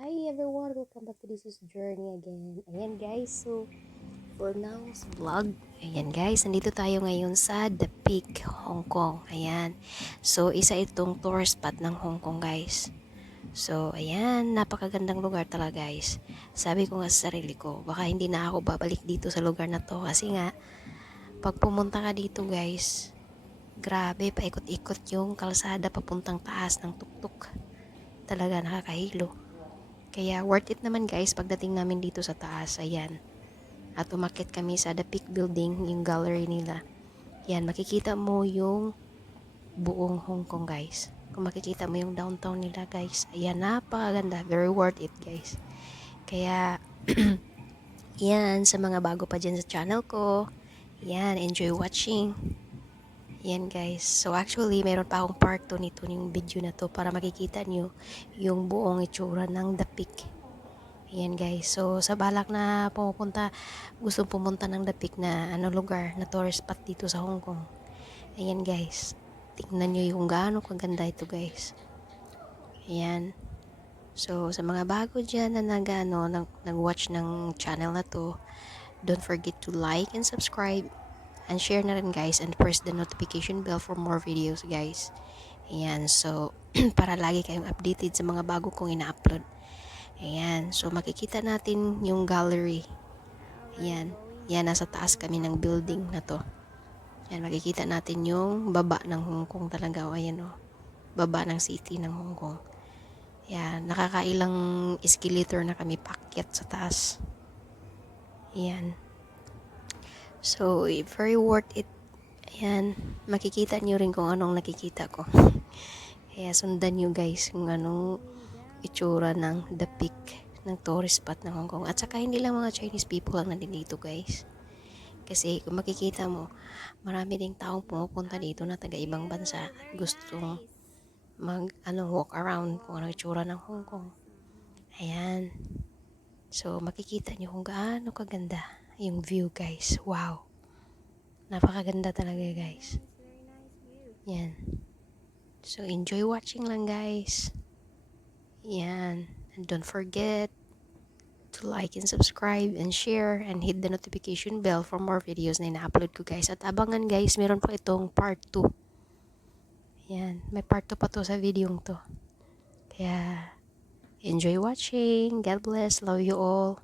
Hi everyone, welcome back to This is Journey again. Ayan guys, so for now's vlog, ayan guys, nandito tayo ngayon sa The Peak, Hong Kong. Ayan, so isa itong tour spot ng Hong Kong guys. So ayan, napakagandang lugar talaga guys. Sabi ko nga sa sarili ko, baka hindi na ako babalik dito sa lugar na to kasi nga, pag pumunta ka dito guys, grabe, paikot-ikot yung kalsada papuntang taas ng tuktok. Talaga nakakahilo. Kaya worth it naman guys pagdating namin dito sa taas. Ayan. At umakyat kami sa The Peak Building, yung gallery nila. Yan, makikita mo yung buong Hong Kong guys. Kung makikita mo yung downtown nila guys. Ayan, napakaganda. Very worth it guys. Kaya, yan, sa mga bago pa dyan sa channel ko. Yan, enjoy watching. Yan guys. So actually, meron pa akong part 2 nito yung video na to para makikita nyo yung buong itsura ng The Peak. Ayan guys, so sa balak na gustong pumunta ng The Peak na lugar na tourist spot dito sa Hong Kong. Ayan guys, tingnan nyo yung gaano kaganda ito guys. Ayan, so sa mga bago dyan na nag-watch ng channel na to, don't forget to like and subscribe and share na rin guys, and press the notification bell for more videos guys. Ayan, so para lagi kayong updated sa mga bago kong ina-upload. Ayan, so makikita natin yung gallery. Ayan, yan, nasa taas kami ng building na to. Ayan, makikita natin yung baba ng Hong Kong talaga. O, ayan o, baba ng city ng Hong Kong. Ayan, nakakailang escalator na kami pakyat sa taas. Ayan. So, very worth it. Ayan, makikita nyo rin kung anong nakikita ko. Kaya sundan nyo guys kung anong itsura ng The Peak ng tourist spot ng Hong Kong. At saka hindi lang mga Chinese people lang nandito guys. Kasi kung makikita mo, marami ding taong pumupunta dito na taga ibang bansa at gustong walk around kung ano itsura ng Hong Kong. Ayan. So makikita nyo kung gaano kaganda yung view guys. Wow. Napakaganda talaga guys. Yan. So enjoy watching lang guys. Yan. And don't forget to like and subscribe and share and hit the notification bell for more videos na ina-upload ko guys. At abangan guys, meron pa itong part 2. Yan, may part 2 pa to sa video to. Kaya enjoy watching. God bless. Love you all.